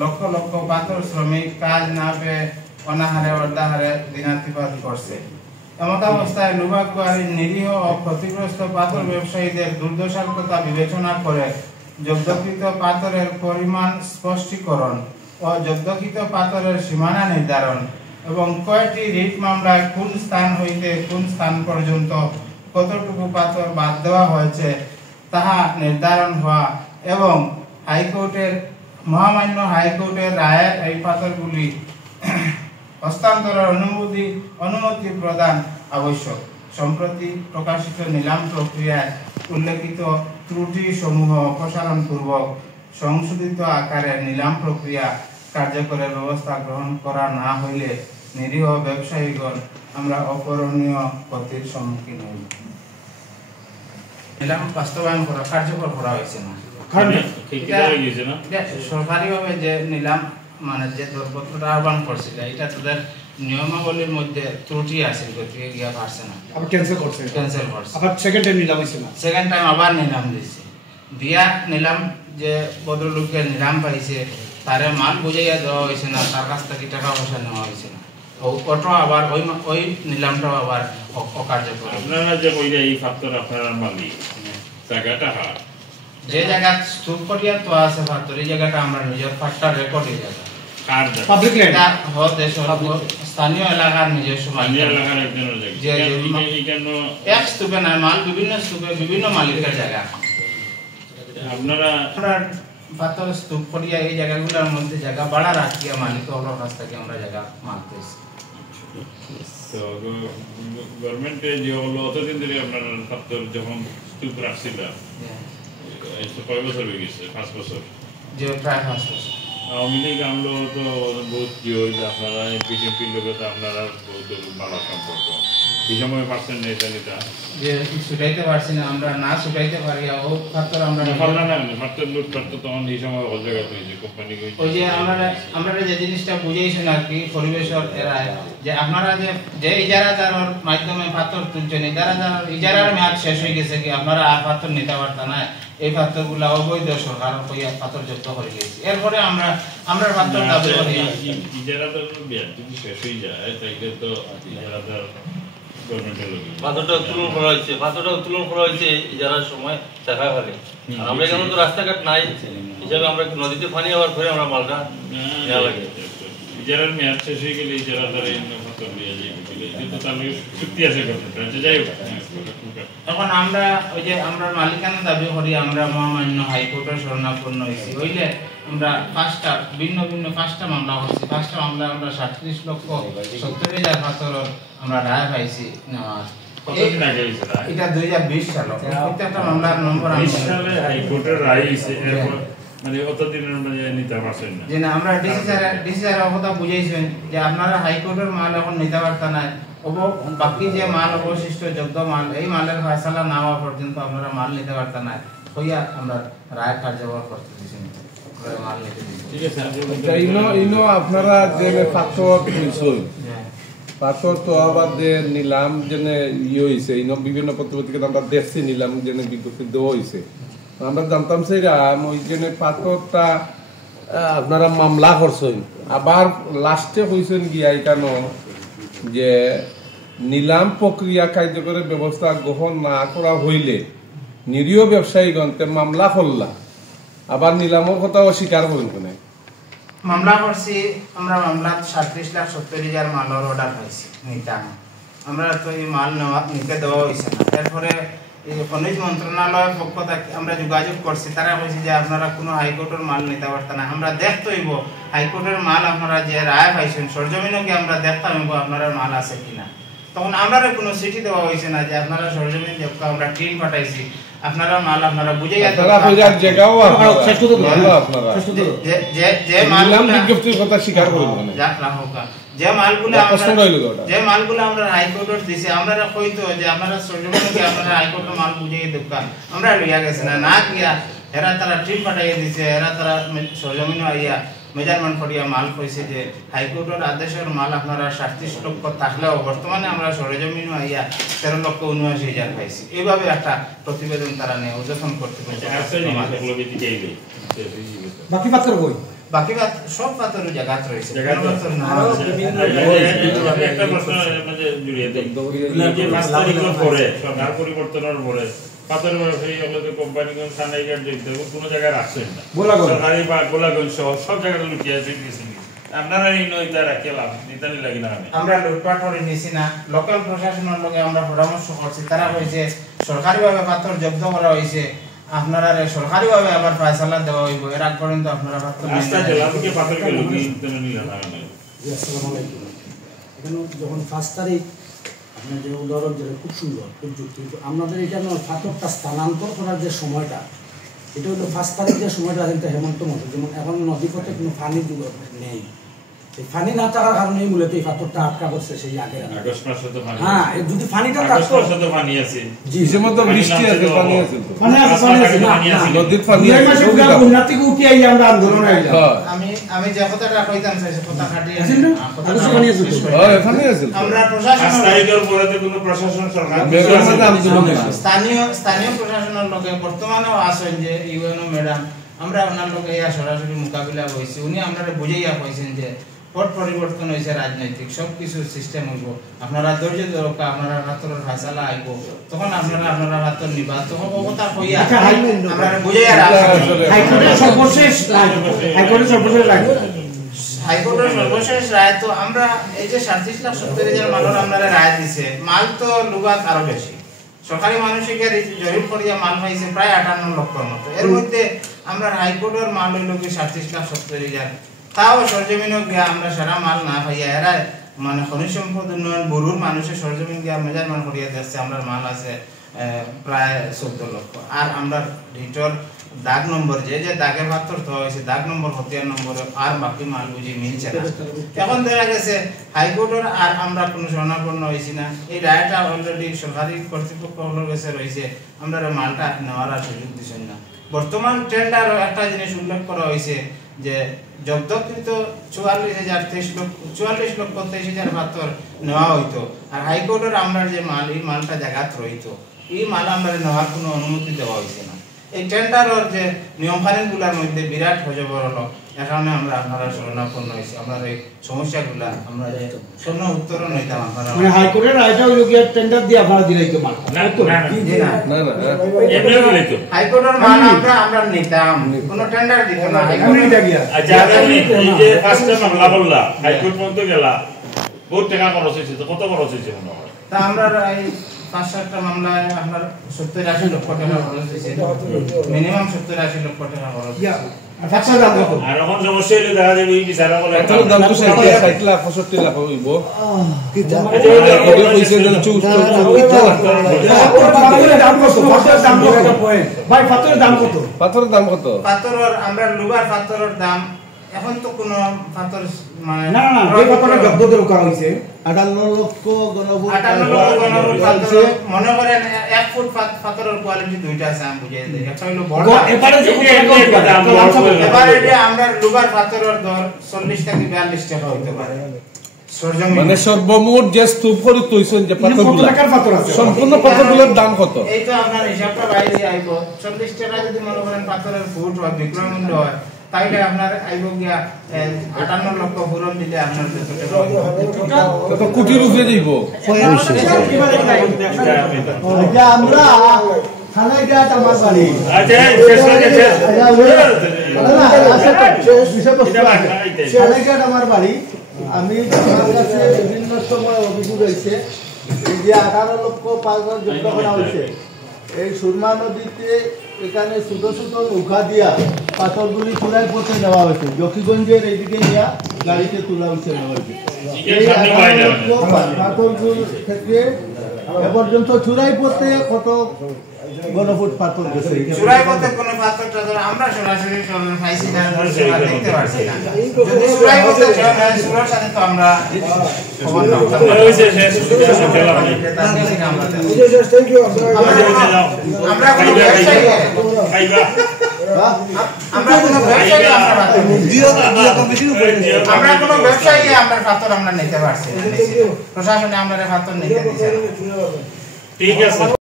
লক্ষ লক্ষ পাথর শ্রমিক কাজ না পেয়ে অনাহারে অর্ধাহারে দিনাতিপাত করছে। এমত অবস্থায় লুবাকুয়ারির নিরীহ ও ক্ষতিগ্রস্ত পাথর ব্যবসায়ীদের দুর্দশার কথা বিবেচনা করে জব্দকৃত পাথরের পরিমাণ স্পষ্টীকরণ ও জব্দকৃত পাথরের সীমানা নির্ধারণ এবং কয়টি রিট মামলায় কোন স্থান হইতে কোন স্থান পর্যন্ত কতটুকু পাথর বাদ দেওয়া হয়েছে তাহা নির্ধারণ হওয়া এবং হাইকোর্টের মহামান্য হাইকোর্টের রায়ের এই পাথরগুলি হস্তান্তরের অনুমতি প্রদান আবশ্যক। সম্প্রতি প্রকাশিত নিলাম প্রক্রিয়ায় উল্লেখিত ত্রুটি সমূহ অপসারণ পূর্বক সংশোধিত আকারে নিলাম প্রক্রিয়া কার্যকরের ব্যবস্থা গ্রহণ করা না হইলে নিরীহ ব্যবসায়ীগণ আমরা অপরণীয় ক্ষতির সম্মুখীন হই। নিলাম বাস্তবায়ন করা কার্যকর করা হয়েছে না, সরকারিভাবে যে নিলাম মানে যে দরপত্রটা আহ্বান করছিল এটা তাদের নিয়মাবলীর মধ্যে ত্রুটি আছে, গতিকে গিয়া পারছে না, আবার ক্যান্সেল করছে। আবার সেকেন্ড টাইম নিলাম হইছে না, সেকেন্ড টাইম আবার নিলাম দিছে দিয়া নিলাম যে ভদ্রলোকের নিলাম পাইছে তারে মাল বুঝাইয়া দেওয়া হয়েছে না, তার কাছ থেকে টাকা পয়সা নেওয়া হয়েছে না, ওটা আবার ওই নিলামটাও আবার অকার্যকর। আপনারা যে কইরা এই ফাত্তর আপনারা মালিক জায়গাটা যে জায়গা স্তূপ করিয়া তো আছে ফাত্তর, এই জায়গাটা আমরা নিজের ফাট্টা রেকর্ড এই জায়গা পাবলিক ল্যান্ড স্থানীয় এলাকার নিজস্ব এক স্তূপে নয়, মাল বিভিন্ন স্তূপে বিভিন্ন মালিকের জায়গা। আপনারা পাথর স্তূপ করিয়া এই জায়গাগুলোর মধ্যে জায়গা বাড়া রাখিয়া মালিক ওর কাছ থেকে আমরা জায়গা মানতেছি। তো গভর্নমেন্টে যে হলো অতদিন ধরে আপনার পাথর যখন স্তূপ রাখছিল কয় বছর হয়ে গেছে? 5 বছর, যে প্রায় 5 বছর। আওয়ামী লীগ আমলো তো বহুত কি হইল, আপনারা এমপির লোকের তো আপনারা বহুত ভালো সম্পর্ক, এই সময় পারছেন না এটা নিতে যে ছুটাইতে পারছি না, আমরা না ছুটাইতে পারি ও পাথর আমরা পারলাম না, পাথর লুটপাট তো তখন এই সময় অল জায়গায় হয়েছে কোম্পানি। ওই যে আমরা যে জিনিসটা বুঝাইছেন আর কি পরিবেশের এরায় যে আপনারা যে ইজারাদারের মাধ্যমে পাথর তুলছেন, ইজারার মেয়াদ শেষ হয়ে গেছে কি আপনারা আর পাথর নিতে পারতেন না, এই পাথরগুলো অবৈধ সরকার পাথর জব্দ করে গেছে। এরপরে আমরা পাথর দাবি করি ইজারাদার মেয়াদ যদি শেষ হয়ে যায় তাইলে তো ইজারাদার পাথরটা উত্তোলন করা হয়েছে ইজারার সময় দেখা গেলে। আমরা এখানে তো রাস্তাঘাট নাই হিসাবে আমরা নদীতে পানি আবার করে আমরা মালটা নেওয়া লাগে। ইজারার মেয়াদ শেষ হয়ে গেলে ইজারাদার পাথর দিয়ে যায়, কিন্তু তাহলে চুক্তি আছে গভর্নমেন্ট। যাই হোক, তখন আমরা ওই যে আমরা মালিকানা দাবি করি, আমরা মহামান্য হাইকোর্টের শরণাপন্ন হয়েছি, হইলে আমরা ভিন্ন ভিন্ন 5টা মামলা করছি। 5টা মামলা আমরা 37,70,000 পাথর আমরা রায় পাইছি নেওয়ার। এটা 2020 সাল, প্রত্যেকটা মামলার নম্বর 20 সালে হাইকোর্টের রায় হইছে, এরপর মানে অতদিনের মধ্যে নিতে পারছেন না। যে না আমরা ডিসি স্যার কথা বুঝাইছেন যে আপনারা হাইকোর্টের মাল এখন নিতে পারতেন না, বাকি যে মাল অবশিষ্ট যোগ্য মাল এই মালের ফয়সালা না হওয়া পর্যন্ত আপনারা মাল নিতে পারতেন না, হইয়া আমরা রায় কার্যকর করতে দিয়েছি, মাল নিতে দিয়েছি। ঠিক আছে, আপনারা যে পাথর তো আবার যে নিলাম যেনে ইয়ে হয়েছে, বিভিন্ন পত্রিকা আমরা দেখছি নিলাম যেনে বিজ্ঞপ্তি দেওয়া হয়েছে, আমরা জানতাম সেইরাম ওই জন্য পাথরটা আপনারা মামলা করছেন, আবার লাস্টে হয়েছেন গিয়া এখানে যে নিলাম প্রক্রিয়া কার্যকরের ব্যবস্থা গ্রহণ না করা হইলে নিরীহ ব্যবসায়ীগণকে মামলা করলা, আবার নিলামের কথা অস্বীকার করেন কেন? মামলা করছি আমরা, মামলা 37,70,000 মালের অর্ডার পাইছি নিতাম, আমরা তো এই মাল নিতে দেওয়া হয়েছে না। এরপরে খনিজ মন্ত্রণালয়ের পক্ষ থেকে আমরা যোগাযোগ করছি, তারা বলছে যে আপনারা কোনো হাইকোর্টের মাল নিতে পারতেন না, আমরা দেখতে হইব হাইকোর্টের মাল আপনারা যে রায় পাইছেন সরজমিনকে আমরা দেখতাম হইব আপনারা মাল আছে কিনা। তখন আমরা কোনো চিঠি দেওয়া হয়েছে না যে আপনারা সরজমিন দেখতে, আমরা টিম পাঠাইছি, আপনারা মাল আপনারা বুঝে যে মালগুলো আমরা হাইকোর্টের দিছি, আমরা কইতো যে আপনারা সরজমিনকে আপনারা হাইকোর্টের মাল বুঝে দোকান আমরা লইয়া গেছে না গিয়া এরা তারা টিম পাঠাইয়া দিছে, এরা তারা সরজমিন আইয়া মেজারমেন্ট করিয়া মাল কইছে যে হাইকোর্টের আদেশের মাল আপনারা 37 লক্ষ থাকলেও বর্তমানে আমরা সরজমিন আইয়া 13,79,000 পাইছি। এইভাবে একটা প্রতিবেদন তারা নেই ওজন করতে পারছে। বাকি পাত্র বই বাকি সব পাথরের জায়গাত রয়েছে একটা প্রশ্ন মানে জুড়িয়ে দেই যে 5 তারিখের পরে সরকার পরিবর্তনের পরে পাথর ব্যবসায়ী আমাদের কোম্পানিগঞ্জ থানাইঘাট যেতে কোন জায়গায় রাখছেন না সরকারি বা গোলাগঞ্জ সব জায়গায় লুকিয়ে আছে আপনারা এই নয়টা রাখতে লাভ নিতানি লাগি না আমরা লুটপাট করে নিছি না লোকাল প্রশাসনের লগে আমরা পরামর্শ করছি তারা কইছে সরকারিভাবে পাথর জব্দ করা হয়েছে আপনারা সরকারিভাবে আবার ফয়সালা দেওয়া হইব এর আগ পর্যন্ত আপনারা পাথর রাস্তা জেলাকে পাথরকে লুকিয়ে নিতে না আসসালামু আলাইকুম এখানে যখন 5 তারিখ আপনার যে উদাহরণ যেটা খুব সুন্দর খুব যুক্তি আমাদের এটা পাথরটা স্থানান্তর করার যে সময়টা এটা হলো 5 তারিখ যে সময়টা কিন্তু হেমন্ত মাসে যেমন এখন নদীপথে কোনো পানি নেই এই পানি না থাকার কারণে মূলত এই পাথরটা আটকা পড়ছে সেই আগে আগস্ট মাসে তো পানি হ্যাঁ যদি পানিটা আগস্ট মাসে তো পানি আছে জি যেমন বৃষ্টি আছে পানি আছে তো পানি আছে নদীর পানি এই মাসে পুরো বন্যা থেকে উঠে আই আমরা আন্দোলন আইলাম আমি যে কথাটা কইতাম চাইছি কথা কাটিয়ে আগস্ট পানি আছে হ্যাঁ পানি আছে আমরা প্রশাসন 5 তারিখের পরে তো কোনো প্রশাসন সরকার স্থানীয় প্রশাসনের লোকে বর্তমানেও আছেন যে ইউএনও ম্যাডাম আমরা ওনার লোকে ইয়া সরাসরি মোকাবিলা হয়েছি উনি আমরা বুঝাইয়া কইছেন যে পট পরিবর্তন হয়েছে রাজনৈতিক সবকিছু সিস্টেম হইব আপনারা ধৈর্য ধরকা আপনারা রাত্রের ফাইসালা আইব তখন আপনারা রাত্র নিবা তখন কথা কইয়া আমরা বুঝাইয়া হাইকোর্টের সর্বশেষ হাইকোর্টের সর্বশেষ রায় তো আমরা এই যে 37,70,000 মালের আমরা রায় দিছে মাল তো লুগাত আরো বেশি সরকারি মানসিকের জরিপ করিয়া মাল পাইছে প্রায় 58 লক্ষর মতো এর মধ্যে আমরা হাইকোর্টের মাল হইল কি 37,70,000 তাও সরজমিনও গিয়া আমরা সারা মাল না পাইয়া এরা মানে খনিজ সম্পদ উন্নয়ন ব্যুরোর মানুষের সরজমিন গিয়া মেজারমেন্ট করিয়া দেখছে আমরা মাল আছে প্রায় 14 লক্ষ আর আমরা ডিটর দাগ নম্বর যে দাগের পাত্র তো হয়েছে দাগ নম্বর হতিয়ার নম্বর আর বাকি মাল বুঝি মিলছে না এখন দেখা গেছে হাইকোর্টের আর আমরা কোনো শরণাপন্ন হয়েছি না এই রায়টা অলরেডি সরকারি কর্তৃপক্ষের কাছে রয়েছে আমরা মালটা নেওয়ার আর সুযোগ দিচ্ছেন না বর্তমান টেন্ডার একটা জিনিস উল্লেখ করা হয়েছে যে জব্দকৃত 44 লক্ষ 23,000 পাথর নেওয়া হইতো আর হাইকোর্টের আমরা যে মাল এই মালটা জায়গাত রইতো এই মাল আমরা নেওয়ার কোনো অনুমতি দেওয়া হয়েছে না এই টেন্ডারের যে নিয়ম কানুনগুলোর মধ্যে বিরাট হজবর হলো এখানে আমরা আপনারা শরণাপন্ন হয়েছি আমরা এই সমস্যাগুলা আমরা শূন্য উত্তরণ হইতাম আপনারা মানে হাইকোর্টের রায়টা হইল গিয়া টেন্ডার দিয়ে আপনারা দিলাইতো মাল না এমনি বলে তো হাইকোর্টের মাল আমরা নিতাম কোনো টেন্ডার দিত না হাইকোর্টে গিয়া আচ্ছা আপনি এই যে ফার্স্ট মামলা বললা হাইকোর্ট পর্যন্ত গেলা বহুত টাকা খরচ হয়েছে তো কত খরচ হয়েছে মনে হয় তা আমরা এই 5-7টা মামলায় আপনার 70-80 লক্ষ টাকা খরচ হয়েছে মিনিমাম 70-80 লক্ষ টাকা খরচ আর এখন সমস্যা হলে দেখা যাবে এই বিচারা বলে এটার দাম তো 60 লাখ 65 লাখ হইব ভাই পাথরের দাম কত পাথরের দাম কত পাথরের আমরা লুগার পাথরের দাম এখন তো কোনো পাথর মানে না এই পাথরটা জব্দ করা হইছে 58 লক্ষ গণভোট পাথর মনে করেন 1 ফুট পাথরের কোয়ালিটি দুইটা আছে আমি বুঝাই দেই একটা হলো বড় এবারে যে এবারে আমরা লুগার পাথরের দর 40 থেকে 42 টাকা হইতে পারে মানে সর্বমোট যে স্তূপ করে তৈছেন যে পাথরগুলো সম্পূর্ণ পাথরগুলোর দাম কত এই তো আপনার হিসাবটা বাইরে আইবো 40 টাকা যদি মনে করেন পাথরের ফুট বা বিক্রয় মূল্য হয় তাইলে আপনার আইবো গিয়া 58 লক্ষ পূরণ দিলে আপনার কত কোটি রুপে দিব আমরা থানায় গিয়া আমার বাড়ি আচ্ছা শেষ হয়ে গেছে থানায় গিয়া আমার বাড়ি আমি আমার কাছে বিভিন্ন সময় অভিযোগ হয়েছে এই যে 18 লক্ষ 5,000 জব্দ করা হয়েছে এই সুরমা নদীতে এখানে ছোট ছোট নৌকা দিয়া পাথরগুলি তুলাই পথে নেওয়া হয়েছে জকিগঞ্জের এইদিকে নিয়ে গাড়িতে তোলা হয়েছে নেওয়া হয়েছে এই 18 লক্ষ পাথরগুলি থেকে এ পর্যন্ত চুরাই পথে কত গণফুট পাথর গেছে চুরাই পথে কোনো পাথরটা ধরে আমরা সরাসরি পাইছি না দেখতে পারছি না যদি চুরাই পথে সুরার সাথে তো আমরা খবর নাও হইছে শেষ আমরা কোনো ব্যবসায়ী আমরা কোনো ব্যবসায়ী আমরা পাথর আমরা নিতে পারছি প্রশাসনে আমরা পাথর নিতে দিচ্ছি ঠিক আছে